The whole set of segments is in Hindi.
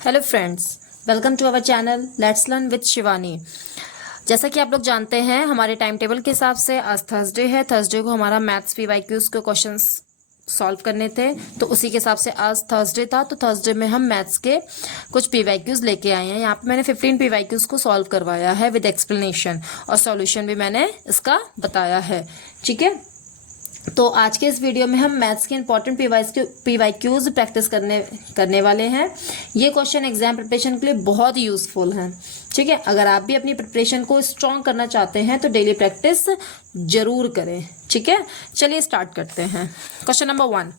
Hello friends, welcome to our channel let's learn with Shivani. जैसा कि आप लोग जानते हैं, हमारे टाइम टेबल के हिसाब से आज थर्सडे है। थर्सडे को हमारा मैथ्स पीवाईक्यूज के क्वेश्चंस सॉल्व करने थे, तो उसी के हिसाब से आज थर्सडे था। तो थर्सडे में हम मैथ्स के कुछ पीवाईक्यूज लेके आए हैं। यहाँ पे मैंने 15 पीवाईक्यूज को सॉल्व करवाया है विद एक्सप्लेनेशन, और सॉल्यूशन भी मैंने इसका बताया है। ठीक है, तो आज के इस वीडियो में हम मैथ्स के इंपॉर्टेंट पीवाईक्यूज प्रैक्टिस करने वाले हैं। ये क्वेश्चन एग्जाम प्रिपरेशन के लिए बहुत यूजफुल हैं। ठीक है, अगर आप भी अपनी प्रिपरेशन को स्ट्रॉन्ग करना चाहते हैं तो डेली प्रैक्टिस जरूर करें। ठीक है, चलिए स्टार्ट करते हैं। क्वेश्चन नंबर 1,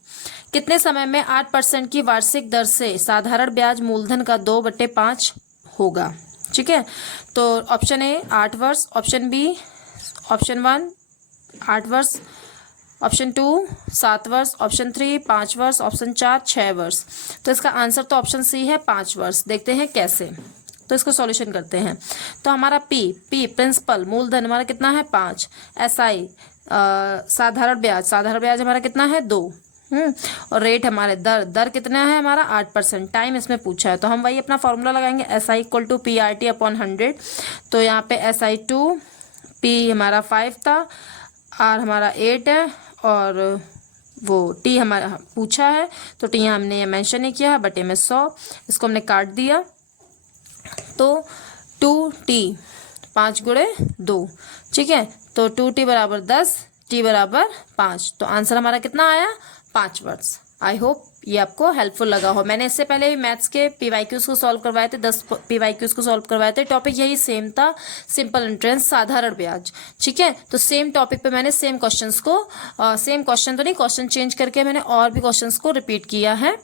कितने समय में 8% की वार्षिक दर से साधारण ब्याज मूलधन का 2/5 होगा? ठीक है, तो ऑप्शन ए 8 वर्ष, ऑप्शन बी ऑप्शन 1 8 वर्ष, ऑप्शन 2 7 वर्ष, ऑप्शन 3 5 वर्ष, ऑप्शन 4 6 वर्ष। तो इसका आंसर तो ऑप्शन सी है 5 वर्ष। देखते हैं कैसे, तो इसको सॉल्यूशन करते हैं। तो हमारा पी प्रिंसिपल मूलधन हमारा कितना है 5, एसआई साधारण ब्याज हमारा कितना है 2, और रेट हमारे दर कितना है हमारा 8%। टाइम इसमें पूछा है, तो हम वही अपना फॉर्मूला लगाएंगे, SI इक्वल टू PRT/100। तो यहाँ पे SI2 P हमारा 5 था, R हमारा 8 है, और वो टी हमारा पूछा है तो टी हमने ये मेंशन नहीं किया है, बटे में 100, इसको हमने काट दिया। तो 2t 5 गुणे 2। ठीक है, तो 2t बराबर 10, t बराबर 5। तो आंसर हमारा कितना आया 5 वर्ष। आई होप ये आपको हेल्पफुल लगा हो। मैंने इससे पहले भी मैथ्स के पीवाईक्यूज को सॉल्व करवाए थे, 10 पीवाईक्यूज को सॉल्व करवाए थे। टॉपिक यही सेम था, सिंपल इंटरेस्ट साधारण ब्याज। ठीक है, तो सेम टॉपिक पे मैंने सेम क्वेश्चंस को सेम क्वेश्चन तो नहीं, क्वेश्चन चेंज करके मैंने और भी क्वेश्चंस को रिपीट किया है,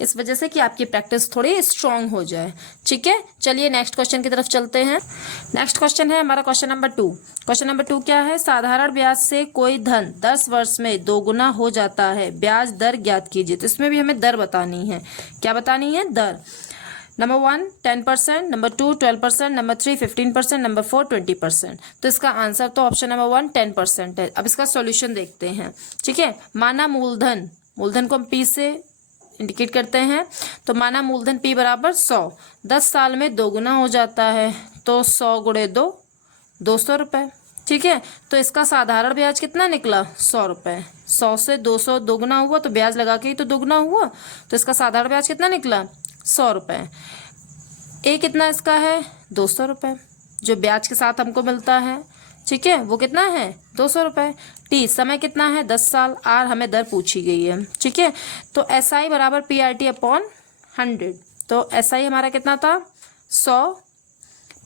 इस वजह से कि आपकी प्रैक्टिस थोड़ी स्ट्रांग हो जाए। ठीक है, चलिए नेक्स्ट क्वेश्चन की तरफ चलते हैं। नेक्स्ट क्वेश्चन है हमारा क्वेश्चन नंबर 2। क्वेश्चन नंबर 2 क्या है? साधारण ब्याज से कोई धन 10 वर्ष में 2 गुना हो जाता है, ब्याज दर ज्ञात कीजिए। तो इसमें भी हमें दर बतानी है। क्या बतानी है? दर। Number 1 10%, number 2 12%, number 3 15%, number 4 20%। तो इसका आंसर तो ऑप्शन नंबर 1 10% है। अब इसका सॉल्यूशन देखते हैं। ठीक है, माना मूलधन को हम P से इंडिकेट करते हैं। तो माना मूलधन P बराबर 100, 10 साल में 2 गुना हो जाता है, तो 100 गुणे 2 200 रुपये। ठीक है, तो इसका साधारण ब्याज कितना निकला 100 रुपये। 100 से 200 दोगुना हुआ, तो ब्याज लगा के ही तो दोगुना हुआ, तो इसका साधारण ब्याज कितना निकला 100 रुपये। ए कितना इसका है 200 रुपये, जो ब्याज के साथ हमको मिलता है। ठीक है, वो कितना है 200 रुपये। टी समय कितना है 10 साल। आर हमें दर पूछी गई है। ठीक है, तो SI बराबर PRT/100। तो SI हमारा कितना था 100,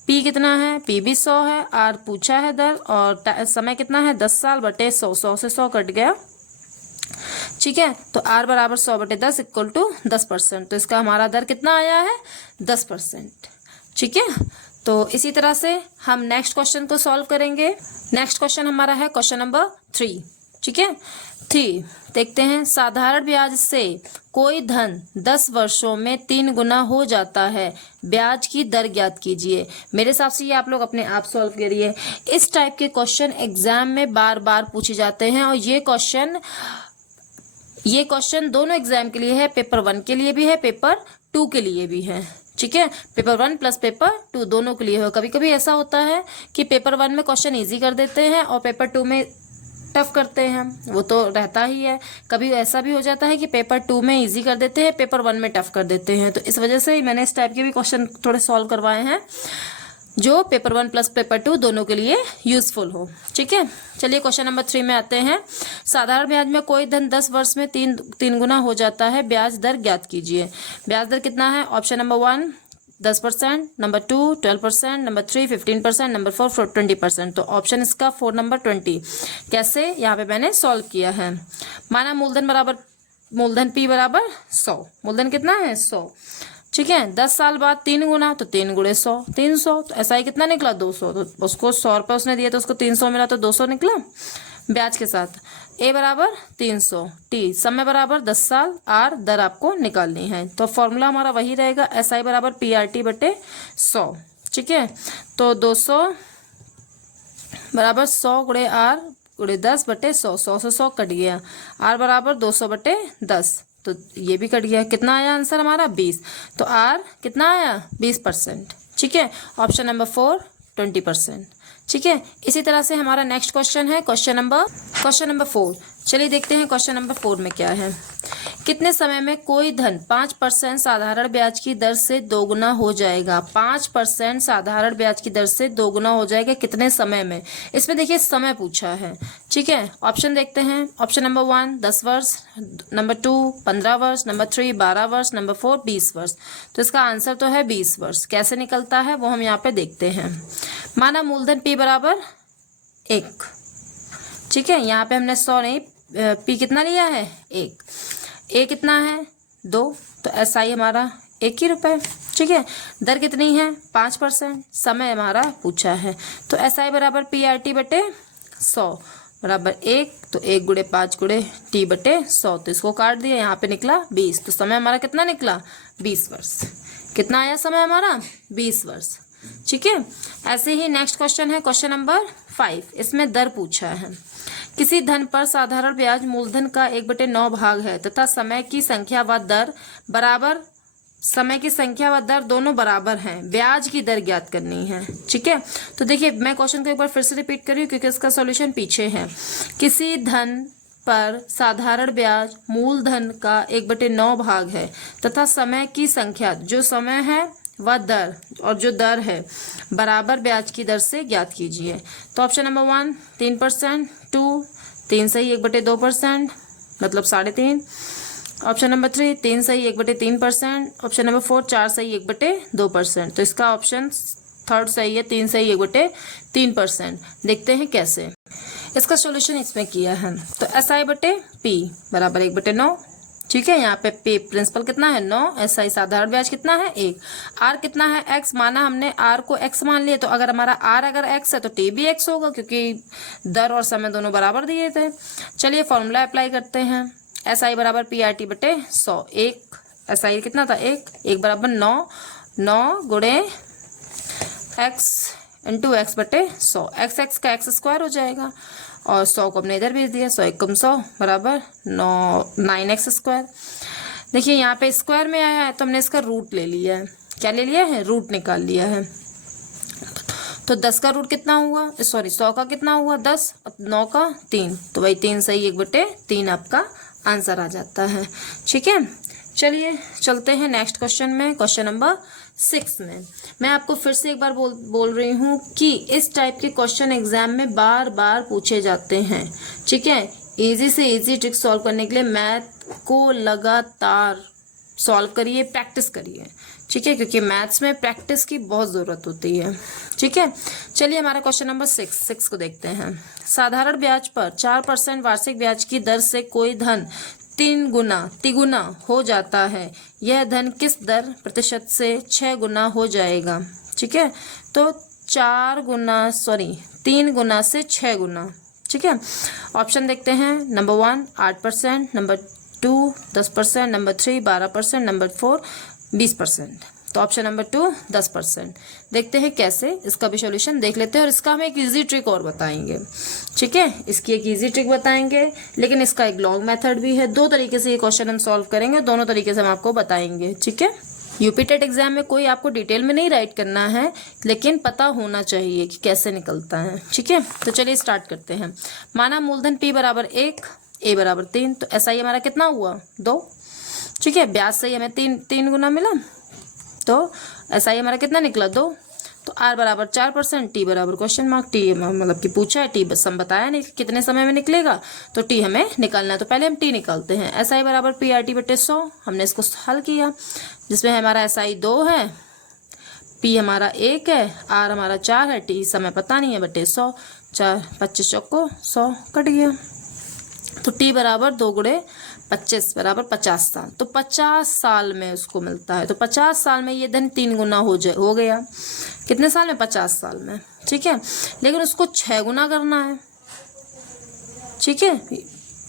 P कितना है, P भी 100 है, R पूछा है दर, और समय कितना है 10 साल बटे 100, 100 से 100 कट गया। ठीक है, तो R बराबर 100 बटे 10 इक्वल टू 10%। तो इसका हमारा दर कितना आया है 10%। ठीक है, तो इसी तरह से हम नेक्स्ट क्वेश्चन को सॉल्व करेंगे। नेक्स्ट क्वेश्चन हमारा है क्वेश्चन नंबर 3। ठीक है, 3 देखते हैं। साधारण ब्याज से कोई धन 10 वर्षों में 3 गुना हो जाता है, ब्याज की दर ज्ञात कीजिए। मेरे हिसाब से ये आप लोग अपने आप सॉल्व करिए। इस टाइप के क्वेश्चन एग्जाम में बार बार पूछे जाते हैं, और ये क्वेश्चन दोनों एग्जाम के लिए है, पेपर 1 के लिए भी है, पेपर 2 के लिए भी है। ठीक है, पेपर 1 प्लस पेपर 2 दोनों के लिए हो। कभी कभी ऐसा होता है कि पेपर 1 में क्वेश्चन इजी कर देते हैं और पेपर 2 में टफ करते हैं, वो तो रहता ही है। कभी ऐसा भी हो जाता है कि पेपर 2 में इजी कर देते हैं, पेपर 1 में टफ कर देते हैं। तो इस वजह से मैंने इस टाइप के भी क्वेश्चन थोड़े सॉल्व करवाए हैं, जो पेपर 1 प्लस पेपर 2 दोनों के लिए यूजफुल हो। ठीक है, चलिए क्वेश्चन नंबर 3 में आते हैं। साधारण ब्याज में कोई धन 10 वर्ष में 3 गुना हो जाता है, ब्याज दर ज्ञात कीजिए। ब्याज दर कितना है? Option number 1 10%, number 2 12%, number 3 15%, number 4 20%। तो ऑप्शन इसका 4 नंबर 20। कैसे? यहाँ पे मैंने सॉल्व किया है। माना मूलधन P बराबर 100, मूलधन कितना है 100। ठीक है, 10 साल बाद 3 गुना, तो 3 गुणे 100 300। तो ऐसा ही कितना निकला 200। तो उसको 100 रुपये उसने दिया, तो उसको 300 मिला, तो 200 निकला ब्याज के साथ। ए बराबर 300, टी समय बराबर 10 साल, आर दर आपको निकालनी है। तो फॉर्मूला हमारा वही रहेगा, SI बराबर PRT बटे 100। ठीक है, तो 200 बराबर 100 गुणे R गुणे 10 बटे 100, 100 से 100 कट गया। R बराबर 200 बटे 10। तो ये भी कट गया। कितना आया आंसर हमारा 20। तो आर कितना आया 20%। ठीक है, ऑप्शन नंबर 4 20%। ठीक है, इसी तरह से हमारा नेक्स्ट क्वेश्चन है क्वेश्चन नंबर 4। चलिए देखते हैं क्वेश्चन नंबर 4 में क्या है। कितने समय में कोई धन 5% साधारण ब्याज की दर से दोगुना हो जाएगा। 5% साधारण ब्याज की दर से दोगुना हो जाएगा कितने समय में। इसमें देखिए समय पूछा है। ठीक है, ऑप्शन देखते हैं। ऑप्शन नंबर 1 10 वर्ष, नंबर 2 15 वर्ष, नंबर 3 12 वर्ष, नंबर 4 20 वर्ष। तो इसका आंसर तो है 20 वर्ष। कैसे निकलता है वो हम यहाँ पे देखते हैं। माना मूलधन P बराबर 1। ठीक है, यहाँ पे हमने 100 नहीं, P कितना लिया है 1, A कितना है 2, तो SI हमारा 1 ही रुपये। ठीक है, दर कितनी है 5%, समय हमारा पूछा है। तो SI बराबर PRT बटे 100 बराबर 1, तो 1 गुणे 5 गुणे T बटे 100। तो इसको काट दिया, यहाँ पे निकला 20। तो समय हमारा कितना निकला 20 वर्ष। कितना आया समय हमारा 20 वर्ष। ठीक है, ऐसे ही नेक्स्ट क्वेश्चन है क्वेश्चन नंबर 5। इसमें दर पूछा है। किसी धन पर साधारण ब्याज मूलधन का 1/9 भाग है तथा समय की संख्या व दर बराबर, समय की संख्या व दर दोनों बराबर हैं। ब्याज की दर ज्ञात करनी है। ठीक है, तो देखिए मैं क्वेश्चन को एक बार फिर से रिपीट कर रही हूँ क्योंकि इसका सॉल्यूशन पीछे है। किसी धन पर साधारण ब्याज मूलधन का 1/9 भाग है तथा समय की संख्या, जो समय है व दर, और जो दर है बराबर ब्याज की दर से ज्ञात कीजिए। तो ऑप्शन नंबर 1 3%, 2 3 सही 1/2% मतलब 3.5। ऑप्शन नंबर 3 3 सही 1/3%। ऑप्शन नंबर 4 4 सही 1/2%। तो इसका ऑप्शन थर्ड सही है, 3 सही 1/3%। देखते हैं कैसे इसका सॉल्यूशन इसमें किया है। तो SI बटे P बराबर 1/9। ठीक है, यहाँ पे P प्रिंसिपल कितना है 9, SI साधारण ब्याज कितना है 1, R कितना है X। माना हमने R को X मान लिया, तो अगर हमारा R अगर X है तो T भी X होगा क्योंकि दर और समय दोनों बराबर दिए थे। चलिए फॉर्मूला अप्लाई करते हैं। SI बराबर PRT बटे 100। 1 SI कितना था 1 बराबर 9 गुणे X इंटू X बटे 100। X का X स्क्वायर हो जाएगा और 100 को हमने इधर भेज दिया। 100 एकम 100 बराबर 9x स्क्वायर। देखिए यहाँ पे स्क्वायर में आया है तो हमने इसका रूट ले लिया है। क्या ले लिया है, रूट निकाल लिया है। तो 10 का रूट कितना हुआ, सॉरी 100 का कितना हुआ 10, 9 का 3, तो वही 3 सही 1/3 आपका आंसर आ जाता है। ठीक है, चलिए चलते हैं नेक्स्ट क्वेश्चन में क्वेश्चन नंबर 6 में। मैं आपको फिर से एक बार बोल रही हूँ कि इस टाइप के क्वेश्चन एग्जाम में बार बार पूछे जाते हैं। ठीक है, इजी से इजी ट्रिक सॉल्व करने के लिए मैथ को लगातार सॉल्व करिए, प्रैक्टिस करिए। ठीक है, क्योंकि मैथ्स में प्रैक्टिस की बहुत ज़रूरत होती है। ठीक है, चलिए हमारा क्वेश्चन नंबर 6 को देखते हैं। साधारण ब्याज पर 4% वार्षिक ब्याज की दर से कोई धन तिगुना हो जाता है। यह धन किस दर प्रतिशत से 6 गुना हो जाएगा। ठीक है, तो 3 गुना से 6 गुना। ठीक है, ऑप्शन देखते हैं। Number 1 8%, number 2 10%, number 3 12%, number 4 20%। तो ऑप्शन नंबर 2 10%। देखते हैं कैसे, इसका भी सॉल्यूशन देख लेते हैं और इसका हम एक इजी ट्रिक और बताएंगे। ठीक है, इसकी एक इजी ट्रिक बताएंगे, लेकिन इसका एक लॉन्ग मेथड भी है। 2 तरीके से ये क्वेश्चन हम सॉल्व करेंगे, दोनों तरीके से हम आपको बताएंगे। ठीक है, यूपी टेट एग्जाम में कोई आपको डिटेल में नहीं राइट करना है, लेकिन पता होना चाहिए कि कैसे निकलता है। ठीक है, तो चलिए स्टार्ट करते हैं। माना मूलधन P बराबर 1, A बराबर 3, तो SI हमारा कितना हुआ 2। ठीक है, ब्याज से हमें 3 गुना मिला, तो SI हमारा कितना निकला 2। तो R बराबर 4%, T बराबर क्वेश्चन मार्क। T मतलब कि पूछा है, T बस हम बताया नहीं कितने समय में निकलेगा, तो T हमें निकालना है। तो पहले हम T निकालते हैं। SI बराबर PRT बटे 100। हमने इसको हल किया, जिसमें हमारा SI 2 है, P हमारा 1 है, R हमारा 4 है, T समय पता नहीं है बटे 100। 4 25 चौको 100 कट गया। तो T बराबर 2 गुणे 25 बराबर 50 साल। तो 50 साल में उसको मिलता है। तो 50 साल में ये धन 3 गुना हो गया। कितने साल में 50 साल में। ठीक है, लेकिन उसको 6 गुना करना है। ठीक है,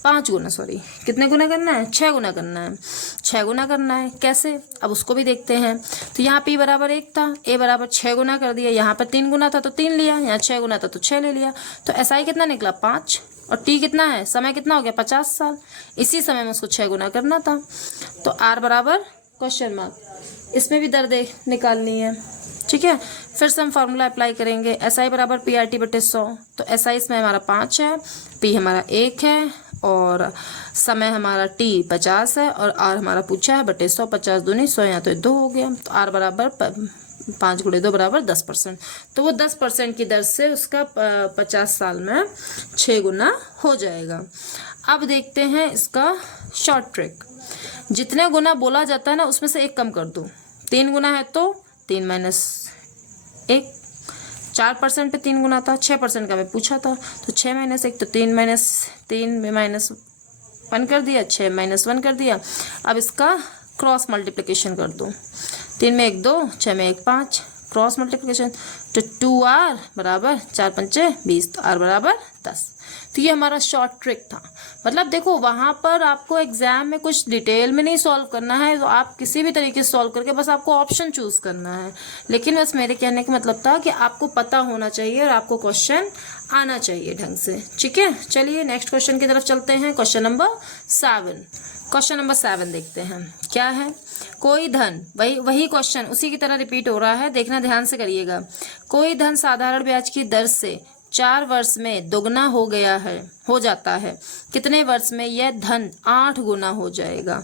5 गुना, सॉरी कितने गुना करना है 6 गुना करना है। 6 गुना करना है कैसे, अब उसको भी देखते हैं। तो यहाँ P बराबर 1 था, A बराबर 6 गुना कर दिया। यहाँ पर 3 गुना था तो 3 लिया, यहाँ 6 गुना था तो 6 ले लिया। तो SI कितना निकला 5। और टी कितना है, समय कितना हो गया 50 साल, इसी समय में उसको 6 गुना करना था। तो आर बराबर क्वेश्चन मार्क, इसमें भी दर दे निकालनी है। ठीक है, फिर से हम फार्मूला अप्लाई करेंगे, एस आई बराबर पी आर टी बटे 100। तो एस आई इसमें हमारा 5 है, पी हमारा 1 है और समय हमारा टी 50 है और आर हमारा पूछा है बटे 100, 50 दूनी 100, यहाँ तो 2 हो गया। तो आर बराबर 5 गुणे 2 बराबर 10%। तो वो 10% की दर से उसका 50 साल में 6 गुना हो जाएगा। अब देखते हैं इसका शॉर्ट ट्रिक। जितने गुना बोला जाता है ना उसमें से एक कम कर दो। 3 गुना है तो 3 माइनस 1, 4% पे 3 गुना था, 6% का मैं पूछा था, तो 6 माइनस 1, तो 3 में माइनस 1 कर दिया, 6 माइनस 1 कर दिया। अब इसका क्रॉस मल्टीप्लिकेशन कर दो, 3 में 1 2, 6 में 1 5, क्रॉस मल्टीप्लिकेशन, तो 2r बराबर 4 पंचे 20, तो r बराबर 10। तो ये हमारा शॉर्ट ट्रिक था। मतलब देखो वहाँ पर आपको एग्जाम में कुछ डिटेल में नहीं सॉल्व करना है, तो आप किसी भी तरीके से सॉल्व करके बस आपको ऑप्शन चूज करना है। लेकिन बस मेरे कहने का मतलब था कि आपको पता होना चाहिए और आपको क्वेश्चन आना चाहिए ढंग से। ठीक है, चलिए नेक्स्ट क्वेश्चन की तरफ चलते हैं। क्वेश्चन नंबर 7 देखते हैं क्या है। कोई धन, वही क्वेश्चन उसी की तरह रिपीट हो रहा है, देखना ध्यान से करिएगा। कोई धन साधारण ब्याज की दर से 4 वर्ष में दोगुना हो जाता है, कितने वर्ष में यह धन 8 गुना हो जाएगा।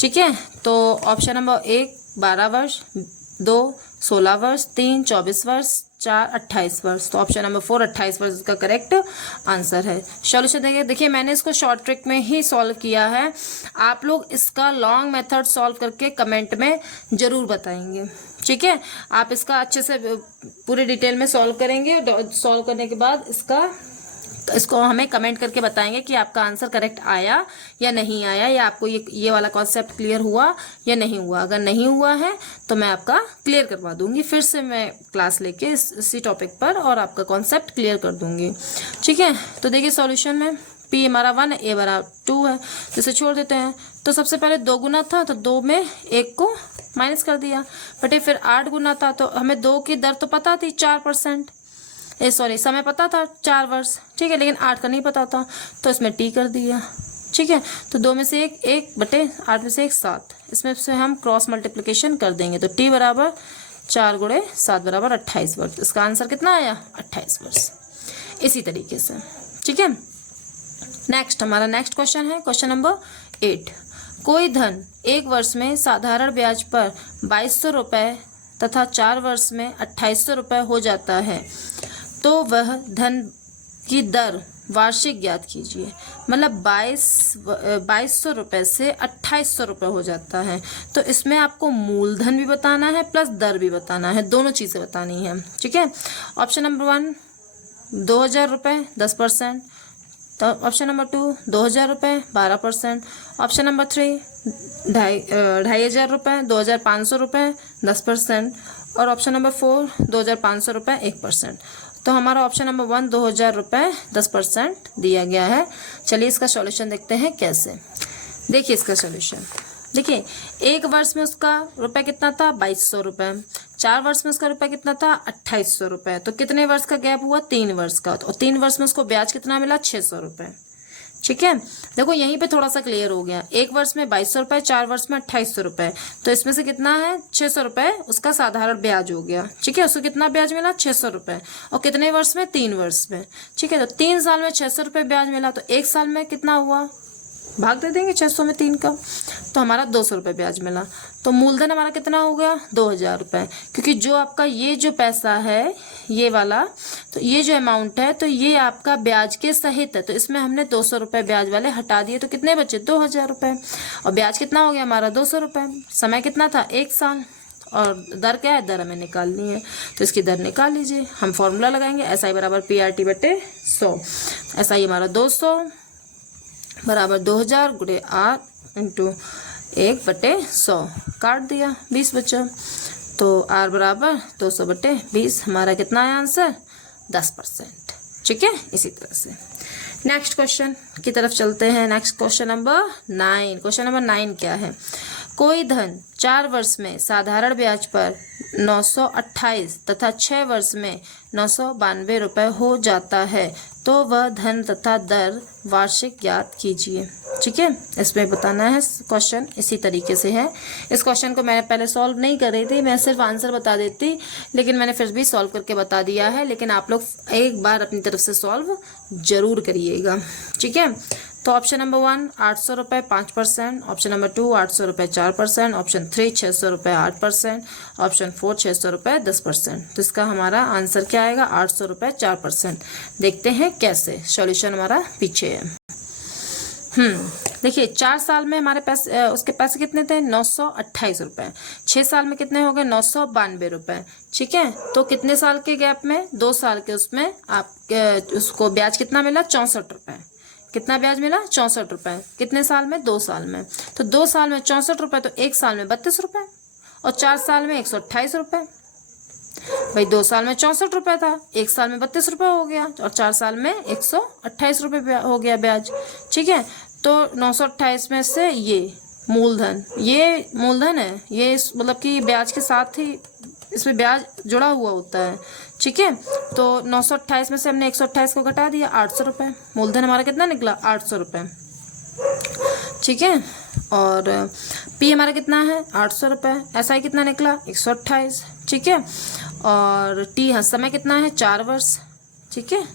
ठीक है, तो ऑप्शन नंबर 1 12 वर्ष, 2 16 वर्ष, 3 24 वर्ष, 4 28 वर्ष। तो ऑप्शन नंबर 4 28 वर्ष इसका करेक्ट आंसर है। सॉल्यूशन देखिए मैंने इसको शॉर्ट ट्रिक में ही सॉल्व किया है। आप लोग इसका लॉन्ग मेथड सॉल्व करके कमेंट में जरूर बताएंगे। ठीक है, आप इसका अच्छे से पूरे डिटेल में सॉल्व करेंगे। सॉल्व करने के बाद इसको हमें कमेंट करके बताएंगे कि आपका आंसर करेक्ट आया या नहीं आया, या आपको ये वाला कॉन्सेप्ट क्लियर हुआ या नहीं हुआ। अगर नहीं हुआ है तो मैं आपका क्लियर करवा दूंगी, फिर से मैं क्लास लेके इसी टॉपिक पर और आपका कॉन्सेप्ट क्लियर कर दूंगी। ठीक है, तो देखिए सॉल्यूशन में पी हमारा 1 है, ए बराबर 2 है, जिसे छोड़ देते हैं। तो सबसे पहले 2 गुना था तो 2 में 1 को माइनस कर दिया, बटे फिर 8 गुना था तो हमें 2 की दर तो पता थी 4%, समय पता था 4 वर्ष। ठीक है, लेकिन 8 का नहीं पता था तो इसमें टी कर दिया। ठीक है, तो 2 में से 1 बटे 8 में से 1 7, इसमें से हम क्रॉस मल्टीप्लिकेशन कर देंगे तो टी बराबर 4 गुणे 7 बराबर 28 वर्ष। इसका आंसर कितना आया 28 वर्ष। इसी तरीके से ठीक है। हमारा नेक्स्ट क्वेश्चन है क्वेश्चन नंबर 8। कोई धन 1 वर्ष में साधारण ब्याज पर 2200 रुपये तथा 4 वर्ष में 2800 रुपये हो जाता है, तो वह धन की दर वार्षिक ज्ञात कीजिए। मतलब 2200 रुपये से 2800 रुपये हो जाता है, तो इसमें आपको मूलधन भी बताना है प्लस दर भी बताना है, दोनों चीज़ें बतानी है। ठीक है, ऑप्शन नंबर 1 2000 रुपये 10%, तो ऑप्शन नंबर 2 2000 रुपये 12%, ऑप्शन नंबर 3 2500 रुपये 2500 रुपये 10%, और ऑप्शन नंबर 4 2500 रुपये 1%। तो हमारा ऑप्शन नंबर 1 2000 रुपये 10% दिया गया है। चलिए इसका सॉल्यूशन देखते हैं कैसे। देखिए इसका सॉल्यूशन, देखिए 1 वर्ष में उसका रुपये कितना था 2200 रुपये, 4 वर्ष में उसका रुपये कितना था 2800 रुपये, तो कितने वर्ष का गैप हुआ 3 वर्ष का, तो 3 वर्ष में उसको ब्याज कितना मिला 600 रुपये। ठीक है, देखो यहीं पे थोड़ा सा क्लियर हो गया। 1 वर्ष में 2200 रुपये, 4 वर्ष में 2800 रुपये, तो इसमें से कितना है 600 रुपये उसका साधारण ब्याज हो गया। ठीक है, उसको कितना ब्याज मिला 600 रुपये, और कितने वर्ष में 3 वर्ष में। ठीक है, तो 3 साल में 600 रुपये ब्याज मिला, तो 1 साल में कितना हुआ, भाग दे देंगे 600 में 3 का, तो हमारा 200 रुपये ब्याज मिला। तो मूलधन हमारा कितना हो गया 2000 रुपये, क्योंकि जो आपका ये जो पैसा है ये वाला, तो ये जो अमाउंट है तो ये आपका ब्याज के सहित है, तो इसमें हमने 200 रुपये ब्याज वाले हटा दिए, तो कितने बचे 2000 रुपये, और ब्याज कितना हो गया हमारा 200 रुपये। समय कितना था 1 साल, और दर क्या है, दर हमें निकालनी है, तो इसकी दर निकाल लीजिए। हम फॉर्मूला लगाएंगे, एस आई बराबर PRT बटे 100। एस आई हमारा 200 बराबर 2000 गुणे R इंटू 1 बटे 100, काट दिया 20 बचा, तो R बराबर 200 बटे 20, हमारा कितना है आंसर 10%। ठीक है, इसी तरह से नेक्स्ट क्वेश्चन की तरफ चलते हैं। Next question number 9। Question number 9 क्या है। कोई धन 4 वर्ष में साधारण ब्याज पर 928 तथा 6 वर्ष में 992 रुपये हो जाता है, तो वह धन तथा दर वार्षिक ज्ञात कीजिए। ठीक है, इसमें बताना है क्वेश्चन इसी तरीके से है। इस क्वेश्चन को मैंने पहले सॉल्व नहीं कर रही थी, मैं सिर्फ आंसर बता देती, लेकिन मैंने फिर भी सॉल्व करके बता दिया है। लेकिन आप लोग एक बार अपनी तरफ से सॉल्व जरूर करिएगा। ठीक है, तो ऑप्शन नंबर 1 800 रुपये 5%, ऑप्शन नंबर 2 800 रुपये 4%, ऑप्शन 3 600 रुपये 8%, ऑप्शन 4 600 रुपये 10%। तो इसका हमारा आंसर क्या आएगा? 800 रुपये 4%। देखते हैं कैसे, सॉल्यूशन हमारा पीछे है। देखिए 4 साल में हमारे पैसे उसके पैसे कितने थे? 928 रुपये। 6 साल में कितने हो गए? 992 रुपये। ठीक है, तो कितने साल के गैप में? 2 साल के उसमें आप उसको ब्याज कितना मिला? 64 रुपये। कितना ब्याज मिला? 64 रुपये। कितने साल में? 2 साल में। तो 2 साल में 64 रुपये, तो 1 साल में 32 रुपये, और 4 साल में 128 रुपये। भाई 2 साल में 64 रुपये था, 1 साल में 32 रुपये हो गया, और 4 साल में 128 रुपये हो गया ब्याज। ठीक है, तो 928 में से ये मूलधन है, ये मतलब कि ब्याज के साथ ही इसमें ब्याज जुड़ा हुआ होता है। ठीक है, तो 928 में से हमने 128 को घटा दिया, 800 रुपये। मूलधन हमारा कितना निकला? 800 रुपये। ठीक है, और पी हमारा कितना है? 800 रुपये। एसआई कितना निकला? 128। ठीक है, और टी समय कितना है? 4 वर्ष। ठीक है,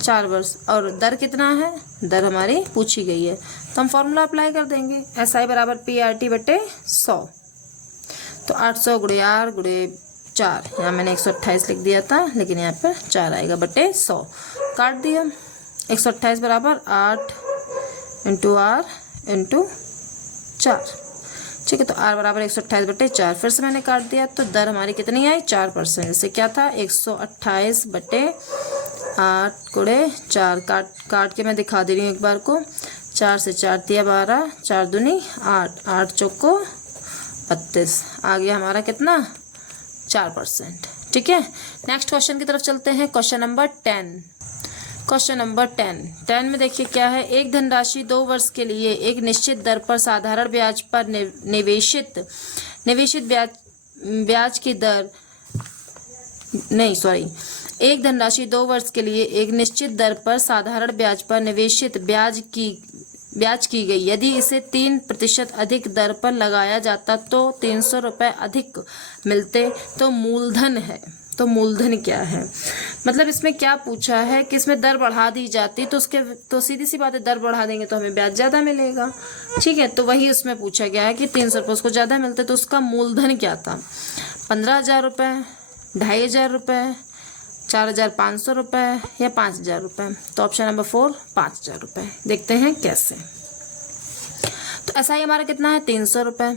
4 वर्ष। और दर कितना है? दर हमारी पूछी गई है, तो हम फॉर्मूला अप्लाई कर देंगे। एसआई बराबर PRT बटे 100। तो 800 गुणे R गुणे 4, यहाँ मैंने 128 लिख दिया था, लेकिन यहाँ पर 4 आएगा बटे 100। काट दिया। 128 बराबर 8 इंटू R इंटू 4। ठीक है, तो R बराबर 128 बटे 4। फिर से मैंने काट दिया, तो दर हमारी कितनी आई? 4%। जैसे क्या था? 128 बटे 8 गुणे 4। काट के मैं दिखा दे रही हूँ एक बार को। 4 से 4 दिया 12, 4 दूनी 8, 8 चौको 32। आ गया हमारा कितना? 4%। ठीक है, नेक्स्ट क्वेश्चन की तरफ चलते हैं। Question number 10। क्वेश्चन नंबर 10 में देखिए क्या है। एक धनराशि 2 वर्ष के लिए एक निश्चित दर पर साधारण ब्याज पर निवेशित ब्याज की दर एक धनराशि 2 वर्ष के लिए एक निश्चित दर पर साधारण ब्याज पर निवेशित ब्याज की गई। यदि इसे 3% अधिक दर पर लगाया जाता तो 300 रुपये अधिक मिलते। तो मूलधन है। तो मूलधन क्या है? मतलब इसमें क्या पूछा है कि इसमें दर बढ़ा दी जाती तो सीधी सी बात है, दर बढ़ा देंगे तो हमें ब्याज ज़्यादा मिलेगा। ठीक है, तो वही उसमें पूछा गया है कि 300 रुपये उसको ज़्यादा मिलते, तो उसका मूलधन क्या था? 15,000 रुपये, 2,500 रुपये, 4,500 रुपये या 5,000 रुपये। तो ऑप्शन नंबर 4 5,000 रुपये। देखते हैं कैसे। तो एसआई हमारा कितना है? 300 रुपये।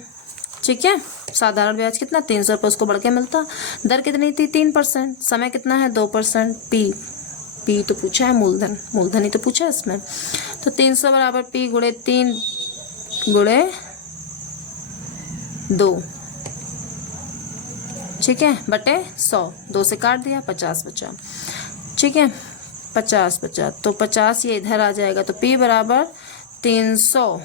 ठीक है, साधारण ब्याज कितना? 300 रुपये उसको बढ़ के मिलता। दर कितनी थी? 3%। समय कितना है? 2%। पी तो पूछा है, मूलधन ही तो पूछा है इसमें। तो 300 बराबर P गुणे 3 गुणे 2। ठीक है, बटे 100। 2 से काट दिया, 50 बचा। ठीक है, 50 बचा, तो 50 ये इधर आ जाएगा। तो P बराबर 300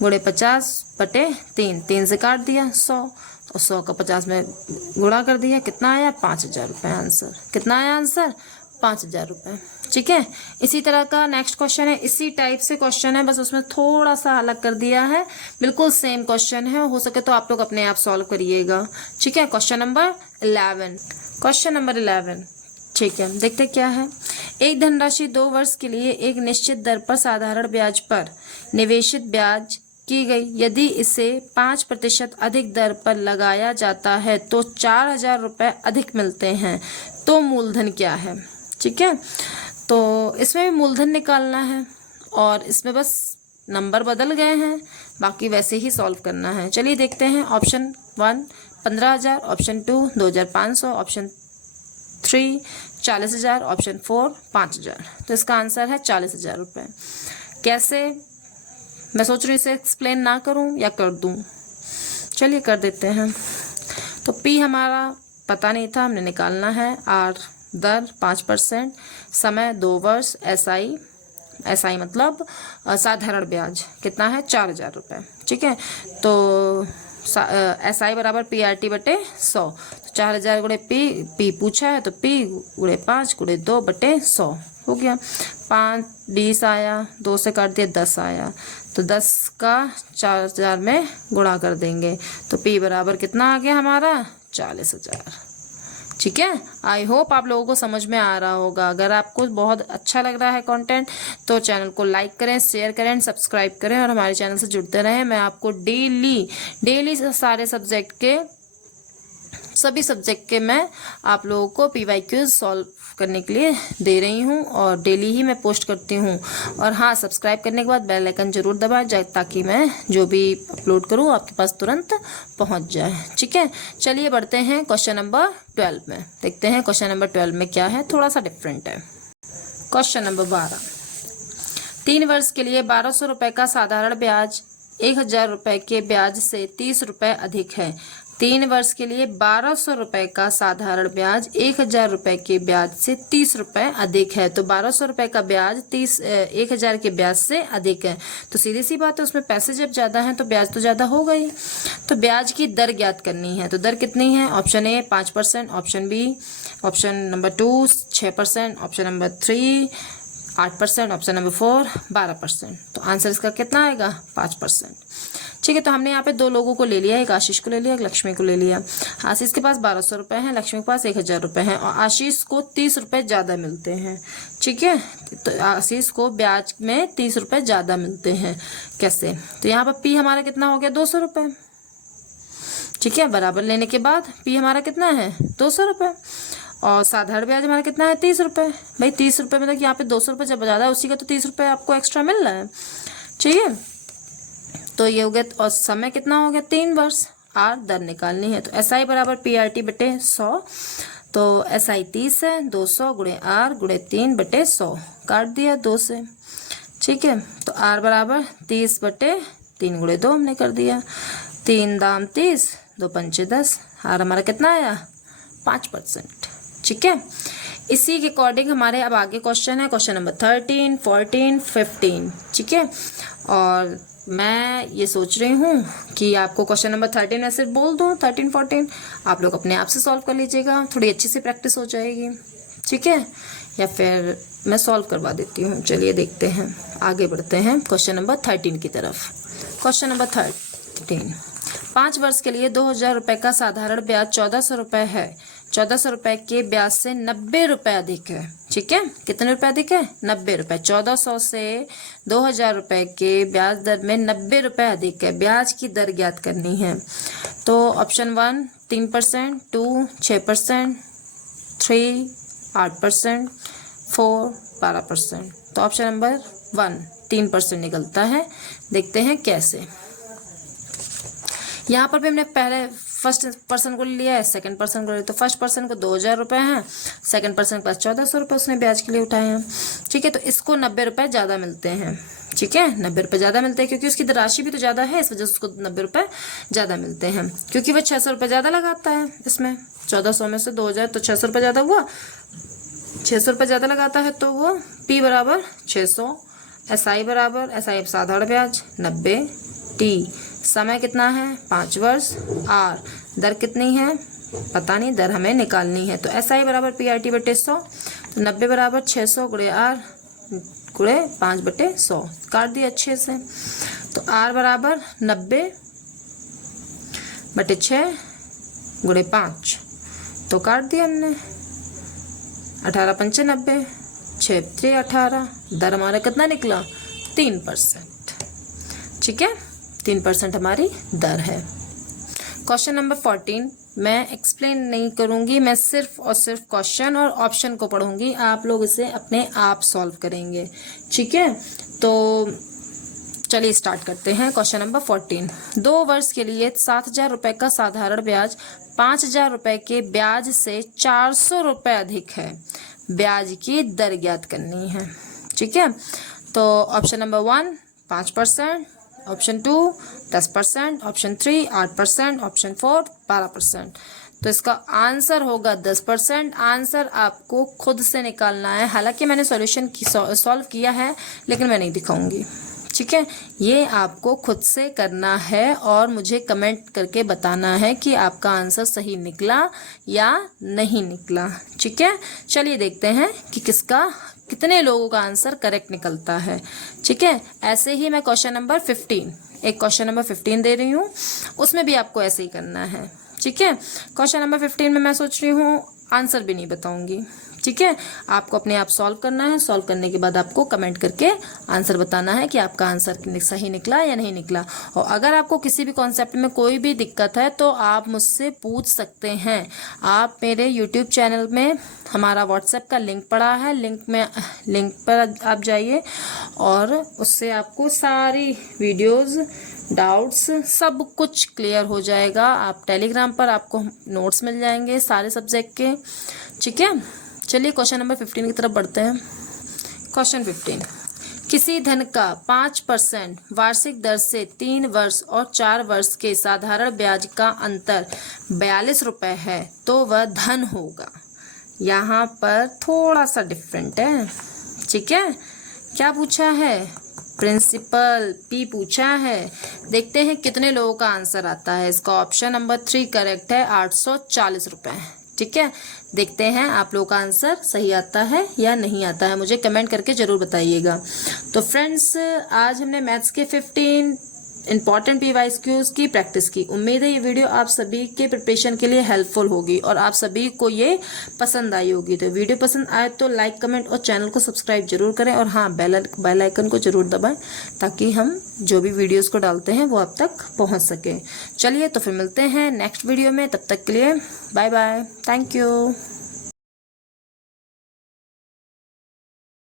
गुणे 50 बटे 3। 3 से काट दिया 100, और 100 का 50 में गुणा कर दिया। कितना आया? 5,000 रुपये आंसर। कितना आया आंसर? 5,000 रुपये। ठीक है, इसी तरह का नेक्स्ट क्वेश्चन है। इसी टाइप से क्वेश्चन है, बस उसमें थोड़ा सा अलग कर दिया है। बिल्कुल सेम क्वेश्चन है, हो सके तो आप लोग अपने आप सॉल्व करिएगा। ठीक है, क्वेश्चन नंबर 11। ठीक है, देखते क्या है। एक धनराशि 2 वर्ष के लिए एक निश्चित दर पर साधारण ब्याज पर निवेशित ब्याज की गई। यदि इसे 5% अधिक दर पर लगाया जाता है तो 4,000 रुपये अधिक मिलते हैं। तो मूलधन क्या है? ठीक है, तो इसमें भी मूलधन निकालना है, और इसमें बस नंबर बदल गए हैं, बाकी वैसे ही सॉल्व करना है। चलिए देखते हैं। Option 1 15,000, option 2 2,500, option 3 40,000, option 4 5,000। तो इसका आंसर है 40,000 रुपये। कैसे? मैं सोच रही हूँ इसे एक्सप्लेन ना करूँ या कर दूँ। चलिए कर देते हैं। तो P हमारा पता नहीं था, हमने निकालना है। R दर 5%, समय 2 वर्ष, SI मतलब साधारण ब्याज कितना है? 4,000 रुपये। ठीक है, तो एस आई बराबर पी आर टी बटे 100। तो 4000 गुणे पी पूछा है तो पी गुणे 5 गुणे 2 बटे 100 हो गया। 5 20 आया, 2 से काट दिया 10 आया, तो 10 का 4000 में गुणा कर देंगे तो पी बराबर कितना आ गया हमारा 40,000। ठीक है, आई होप आप लोगों को समझ में आ रहा होगा। अगर आपको बहुत अच्छा लग रहा है कंटेंट तो चैनल को लाइक करें, शेयर करें एंड सब्सक्राइब करें और हमारे चैनल से जुड़ते रहें। मैं आपको डेली सारे सभी सब्जेक्ट के मैं आप लोगों को PYQs सॉल्व करने के लिए दे रही हूँ और डेली ही मैं पोस्ट करती हूँ। और हाँ, सब्सक्राइब करने के बाद बेल आइकन जरूर दबाएं ताकि मैं जो भी अपलोड करूँ आपके पास तुरंत पहुँच जाए। ठीक है, चलिए बढ़ते हैं क्वेश्चन नंबर 12 में। देखते हैं क्वेश्चन नंबर 12 में क्या है, थोड़ा सा डिफरेंट है। क्वेश्चन नंबर 12, 3 वर्ष के लिए 1200 रुपये का साधारण ब्याज 1000 रुपये के ब्याज से 30 रुपये अधिक है। 3 वर्ष के लिए 1200 रुपये का साधारण ब्याज 1000 रुपये के ब्याज से 30 रुपये अधिक है। तो 1200 रुपये का ब्याज 1000 के ब्याज से अधिक है, तो सीधी सी बात है उसमें पैसे जब ज़्यादा हैं तो ब्याज तो ज़्यादा होगा ही। तो ब्याज की दर ज्ञात करनी है, तो दर कितनी है? Option A 5%, option B, option number 2 6%, option number 3 8%, option number 4 12%। तो आंसर इसका कितना आएगा? 5%। ठीक है, तो हमने यहाँ पे 2 लोगों को ले लिया, एक आशीष को ले लिया, एक लक्ष्मी को ले लिया। आशीष के पास 1200 रुपये हैं, लक्ष्मी के पास 1000 रुपये हैं और आशीष को 30 रुपये ज़्यादा मिलते हैं। ठीक है, तो आशीष को ब्याज में 30 रुपये ज़्यादा मिलते हैं। कैसे? तो यहाँ पर पी हमारा कितना हो गया? 200 रुपये। ठीक है, बराबर लेने के बाद पी हमारा कितना है? 200 रुपये और साधारण ब्याज हमारा कितना है? 30 रुपये। भाई 30 रुपये मतलब यहाँ पे 200 रुपये जब ज़्यादा है उसी का तो 30 रुपये आपको एक्स्ट्रा मिल रहा है। ठीक है, तो ये हो गया। और समय कितना हो गया? 3 वर्ष। आर दर निकालनी है, तो एस आई बराबर पी आर टी बटे 100। तो एस आई 30 है, 200 गुणे आर गुणे 3 बटे 100 काट दिया 2 से। ठीक है, तो आर बराबर 30 बटे 3 गुणे 2 हमने कर दिया। 3 दाम 30, 2 पंचे 10, आर हमारा कितना आया? 5%। ठीक है, इसी के अकॉर्डिंग हमारे अब आगे क्वेश्चन है, क्वेश्चन नंबर 13, 14, 15। ठीक है, और मैं ये सोच रही हूँ कि आपको क्वेश्चन नंबर 13 में सिर्फ बोल दूँ, 13, 14 आप लोग अपने आप से सॉल्व कर लीजिएगा, थोड़ी अच्छी सी प्रैक्टिस हो जाएगी। ठीक है, या फिर मैं सॉल्व करवा देती हूँ। चलिए देखते हैं, आगे बढ़ते हैं क्वेश्चन नंबर 13 की तरफ। क्वेश्चन नंबर 13, 5 वर्ष के लिए 2000 रुपये का साधारण ब्याज 1400 रुपये है। 1400 रुपये के ब्याज से 90 रुपये अधिक है। ठीक है, कितने रुपये अधिक है? 90 रुपये। 1400 से 2000 रुपये के ब्याज दर में 90 रुपये अधिक है। ब्याज की दर ज्ञात करनी है, तो ऑप्शन 1 3%, 2 6%, 3 8%, 4 12%। तो ऑप्शन नंबर 1 3% निकलता है। देखते हैं कैसे। यहाँ पर भी हमने पहले फर्स्ट पर्सन को लिया है, सेकंड पर्सन को लिया, तो फर्स्ट पर्सन को 2000 रुपये हैं, सेकंड पर्सन के पास 1400 रुपये उसने ब्याज के लिए उठाए हैं। ठीक है, तो इसको 90 रुपये ज़्यादा मिलते हैं। ठीक है, 90 रुपये ज़्यादा मिलते हैं क्योंकि उसकी राशि भी तो ज़्यादा है, इस वजह से उसको 90 रुपये ज़्यादा मिलते हैं। क्योंकि वह 600 रुपये ज़्यादा लगाता है इसमें, 1400 में से 2000 तो 600 रुपये ज़्यादा हुआ। 600 रुपये ज़्यादा लगाता है तो वो पी बराबर 600, एस आई बराबर, एस आई साधारण ब्याज 90, टी समय कितना है? 5 वर्ष, आर दर कितनी है? पता नहीं, दर हमें निकालनी है। तो एस आई बराबर पी आर टी बटे 100, तो 90 बराबर 600 गुणे आर गुणे 5 बटे 100 काट दिया अच्छे से। तो आर बराबर 90 बटे 6 गुणे 5, तो काट दिया हमने 18 पंचे 90, 6 3 18, दर हमारा कितना निकला? 3%। ठीक है, 3% हमारी दर है। क्वेश्चन नंबर 14 मैं एक्सप्लेन नहीं करूंगी, मैं सिर्फ और सिर्फ क्वेश्चन और ऑप्शन को पढ़ूंगी, आप लोग इसे अपने आप सॉल्व करेंगे। ठीक है, तो चलिए स्टार्ट करते हैं। क्वेश्चन नंबर 14, 2 वर्ष के लिए 7000 रुपये का साधारण ब्याज 5000 रुपये के ब्याज से 400 रुपये अधिक है। ब्याज की दर ज्ञात करनी है। ठीक है, तो option number 1 5%, option 2 10%, option 3 8%, option 4 12%। तो इसका आंसर होगा 10%। आंसर आपको खुद से निकालना है, हालांकि मैंने सॉल्यूशन सॉल्व किया है लेकिन मैं नहीं दिखाऊंगी। ठीक है, ये आपको खुद से करना है और मुझे कमेंट करके बताना है कि आपका आंसर सही निकला या नहीं निकला। ठीक है, चलिए देखते हैं कि कितने लोगों का आंसर करेक्ट निकलता है। ठीक है, ऐसे ही मैं क्वेश्चन नंबर 15, एक क्वेश्चन नंबर 15 दे रही हूँ, उसमें भी आपको ऐसे ही करना है। ठीक है, क्वेश्चन नंबर 15 में मैं सोच रही हूँ आंसर भी नहीं बताऊंगी। ठीक है, आपको अपने आप सॉल्व करना है। सॉल्व करने के बाद आपको कमेंट करके आंसर बताना है कि आपका आंसर सही निकला या नहीं निकला। और अगर आपको किसी भी कॉन्सेप्ट में कोई भी दिक्कत है तो आप मुझसे पूछ सकते हैं। आप मेरे यूट्यूब चैनल में हमारा व्हाट्सएप का लिंक पड़ा है, लिंक पर आप जाइए और उससे आपको सारी वीडियोज़, डाउट्स सब कुछ क्लियर हो जाएगा। आप टेलीग्राम पर आपको नोट्स मिल जाएंगे सारे सब्जेक्ट के। ठीक है, चलिए क्वेश्चन नंबर 15 की तरफ बढ़ते हैं। क्वेश्चन 15, किसी धन का 5% वार्षिक दर से 3 वर्ष और 4 वर्ष के साधारण ब्याज का अंतर 42 रुपये है तो वह धन होगा। यहाँ पर थोड़ा सा डिफरेंट है। ठीक है, क्या पूछा है? प्रिंसिपल पी पूछा है। देखते हैं कितने लोगों का आंसर आता है। इसका ऑप्शन नंबर 3 करेक्ट है, 840 रुपये। ठीक है, देखते हैं आप लोगों का आंसर सही आता है या नहीं आता है, मुझे कमेंट करके जरूर बताइएगा। तो फ्रेंड्स, आज हमने मैथ्स के 15 इंपॉर्टेंट PYQs की प्रैक्टिस की। उम्मीद है ये वीडियो आप सभी के प्रिपरेशन के लिए हेल्पफुल होगी और आप सभी को ये पसंद आई होगी। तो वीडियो पसंद आए तो लाइक, कमेंट और चैनल को सब्सक्राइब जरूर करें और हाँ, बेल आइकन को जरूर दबाएं ताकि हम जो भी वीडियोस को डालते हैं वो आप तक पहुंच सके। चलिए तो फिर मिलते हैं नेक्स्ट वीडियो में, तब तक के लिए बाय बाय, थैंक यू।